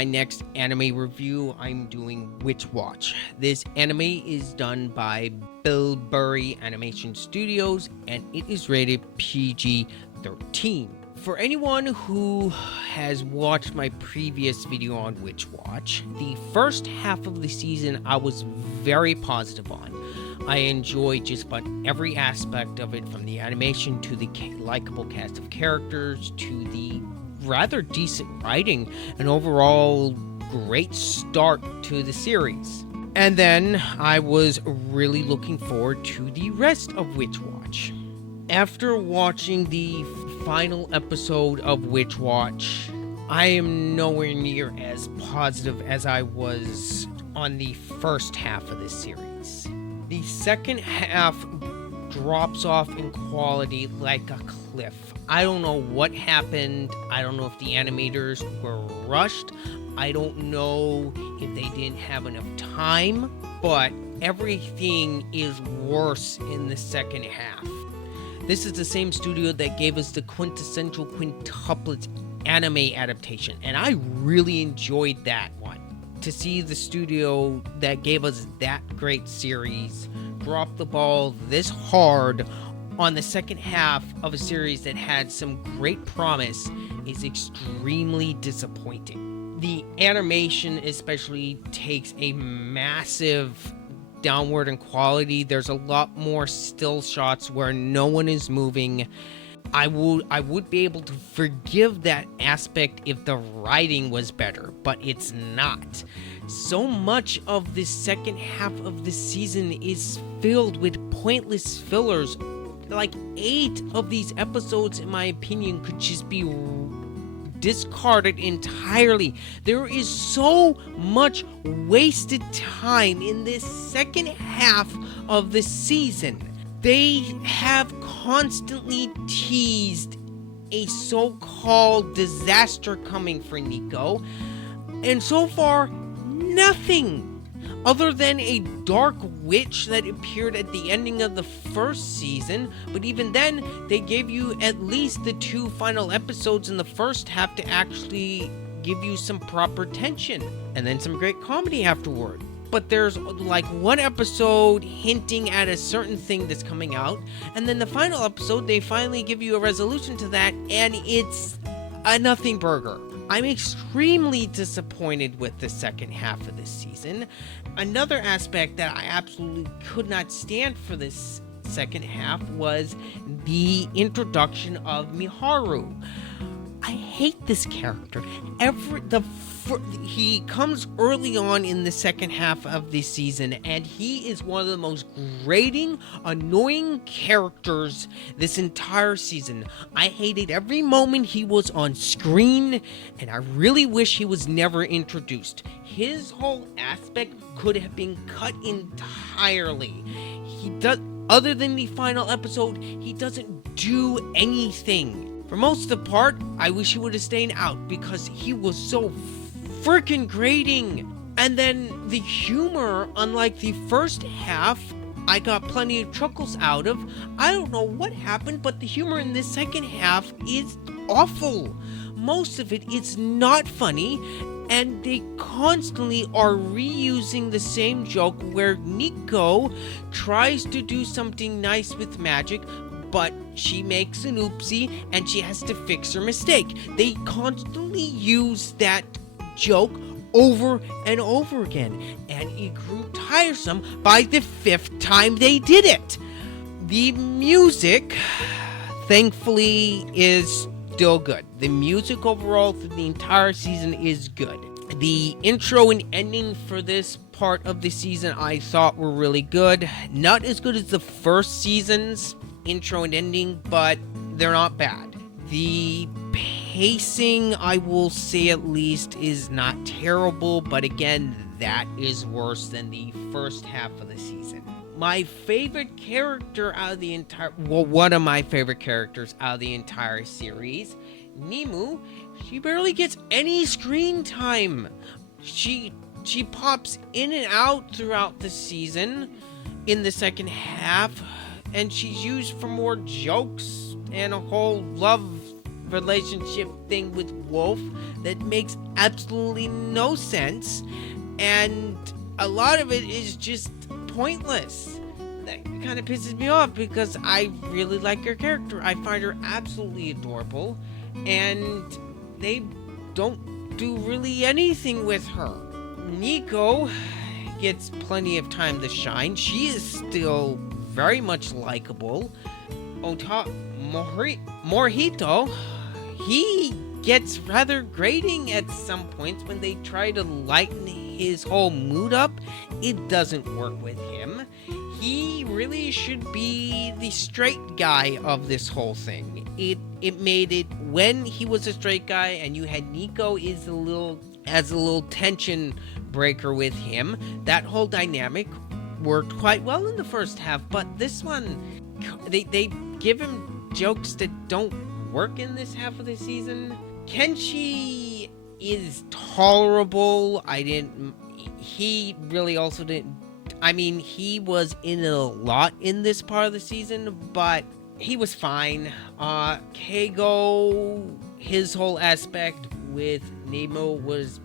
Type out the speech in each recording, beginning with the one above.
my next anime review, I'm doing Witch Watch. This anime is done by Bilberry Animation Studios, and it is rated PG-13. For anyone who has watched my previous video on Witch Watch, the first half of the season I was very positive on. I enjoyed just about every aspect of it, from the animation to the likable cast of characters to the rather decent writing, and overall great start to the series. And then I was really looking forward to the rest of Witch Watch. After watching the final episode of Witch Watch, I am nowhere near as positive as I was on the first half of this series. The second half drops off in quality like a cliff. I don't know what happened. I don't know if the animators were rushed. I don't know if they didn't have enough time, but everything is worse in the second half. This is the same studio that gave us the quintessential quintuplets anime adaptation, and I really enjoyed that one. To see the studio that gave us that great series drop the ball this hard on the second half of a series that had some great promise is extremely disappointing. The animation especially takes a massive downward in quality. There's a lot more still shots where no one is moving. I would be able to forgive that aspect if the writing was better, but it's not. So much of the second half of the season is filled with pointless fillers. Like 8 of these episodes, in my opinion, could just be discarded entirely. There is so much wasted time in this second half of the season. They have constantly teased a so-called disaster coming for Nico, and so far, nothing other than a dark witch that appeared at the ending of the first season. But even then, they gave you at least the 2 final episodes in the first half to actually give you some proper tension, and then some great comedy afterward. But there's like 1 episode hinting at a certain thing that's coming out, and then the final episode, they finally give you a resolution to that, and it's a nothing burger. I'm extremely disappointed with the second half of this season. Another aspect that I absolutely could not stand for this second half was the introduction of Miharu. I hate this character. He comes early on in the second half of the season, and he is one of the most grating, annoying characters this entire season. I hated every moment he was on screen, and I really wish he was never introduced. His whole aspect could have been cut entirely. Other than the final episode, he doesn't do anything. For most of the part, I wish he would have stayed out because he was so freaking grating. And then the humor, unlike the first half, I got plenty of chuckles out of. I don't know what happened, but the humor in this second half is awful. Most of it is not funny, and they constantly are reusing the same joke where Nico tries to do something nice with magic, but she makes an oopsie and she has to fix her mistake. They constantly use that joke over and over again, and it grew tiresome by the 5th time they did it. The music, thankfully, is still good. The music overall through the entire season is good. The intro and ending for this part of the season I thought were really good. Not as good as the first season's intro and ending, but they're not bad. The pacing, I will say at least, is not terrible, but again, that is worse than the first half of the season. My favorite character out of the one of my favorite characters out of the entire series, Nemu, she barely gets any screen time. She pops in and out throughout the season in the second half, and she's used for more jokes and a whole love relationship thing with Wolf that makes absolutely no sense, and a lot of it is just pointless. That kind of pisses me off because I really like her character. I find her absolutely adorable, and they don't do really anything with her. Nico gets plenty of time to shine. She is still very much likable. Morihito, he gets rather grating at some points when they try to lighten his whole mood up. It doesn't work with him. He really should be the straight guy of this whole thing. It made it when he was a straight guy and you had Nico as a little tension breaker with him. That whole dynamic worked quite well in the first half, but this one, they give him jokes that don't work in this half of the season. Kenshi is tolerable. He really also didn't. I mean, he was in a lot in this part of the season, but he was fine. Keigo, his whole aspect with Nemo was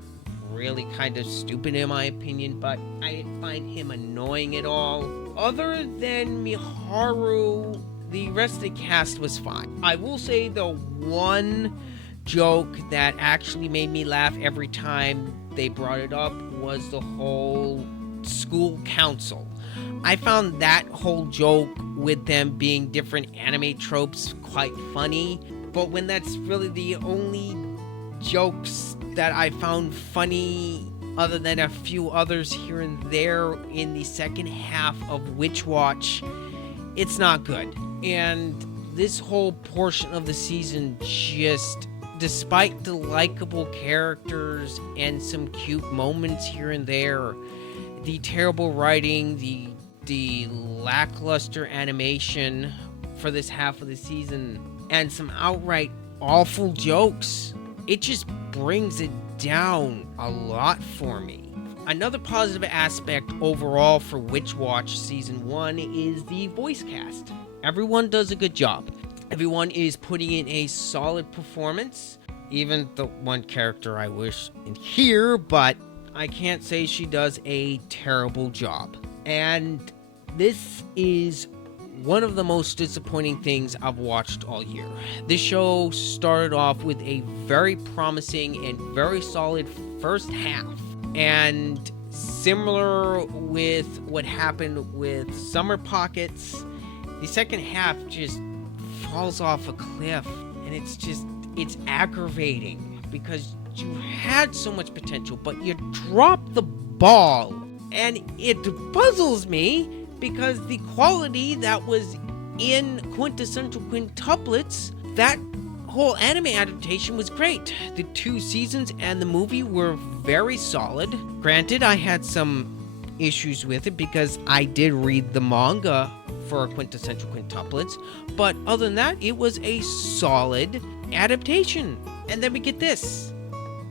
really kind of stupid in my opinion, but I didn't find him annoying at all. Other than Miharu, the rest of the cast was fine. I will say the one joke that actually made me laugh every time they brought it up was the whole school council. I found that whole joke with them being different anime tropes quite funny, but when that's really the only jokes that I found funny, other than a few others here and there in the second half of Witch Watch, it's not good. And this whole portion of the season just, despite the likable characters and some cute moments here and there, the terrible writing, the lackluster animation for this half of the season, and some outright awful jokes, it just brings it down a lot for me. Another positive aspect overall for Witch Watch Season 1 is the voice cast. Everyone does a good job. Everyone is putting in a solid performance. Even the one character I wish in here, but I can't say she does a terrible job. And this is one of the most disappointing things I've watched all year. This show started off with a very promising and very solid first half. And similar with what happened with Summer Pockets, the second half just falls off a cliff. And it's aggravating because you had so much potential, but you dropped the ball. And it puzzles me because the quality that was in Quintessential Quintuplets, that whole anime adaptation was great. The 2 seasons and the movie were very solid. Granted, I had some issues with it because I did read the manga for Quintessential Quintuplets, but other than that, it was a solid adaptation. And then we get this.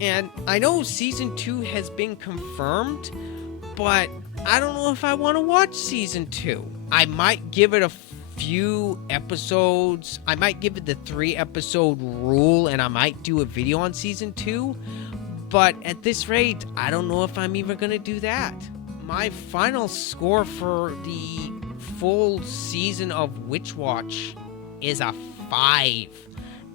And I know season 2 has been confirmed, but I don't know if I want to watch season 2. I might give it a few episodes. I might give it the 3-episode rule, and I might do a video on season 2. But at this rate, I don't know if I'm even going to do that. My final score for the full season of Witch Watch is a 5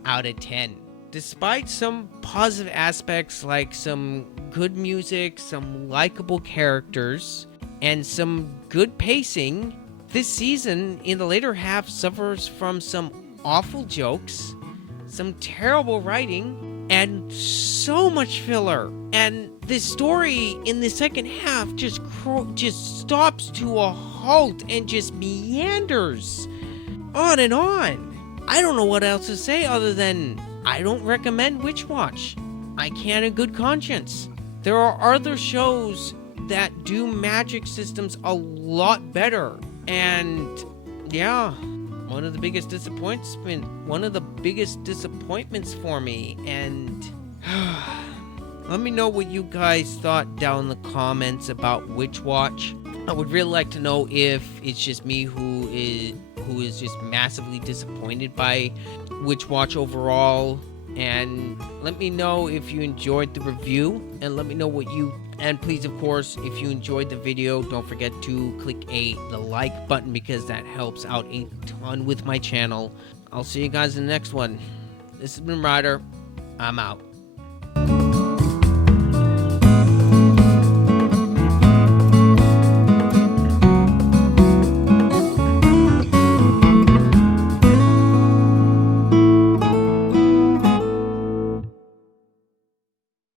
out of 10. Despite some positive aspects like some good music, some likable characters, and some good pacing, this season in the later half suffers from some awful jokes, some terrible writing, and so much filler. And the story in the second half just stops to a halt and just meanders on and on. I don't know what else to say other than I don't recommend Witch Watch. I can't in good conscience. There are other shows that do magic systems a lot better. And yeah, one of the biggest disappointments for me. And let me know what you guys thought down in the comments about Witch Watch. I would really like to know if it's just me who who is just massively disappointed by Witch Watch overall. And let me know if you enjoyed the review, and let me know what you, and please, of course, if you enjoyed the video, don't forget to click the like button, because that helps out a ton with my channel. I'll see you guys in the next one. This has been Ryder. I'm out.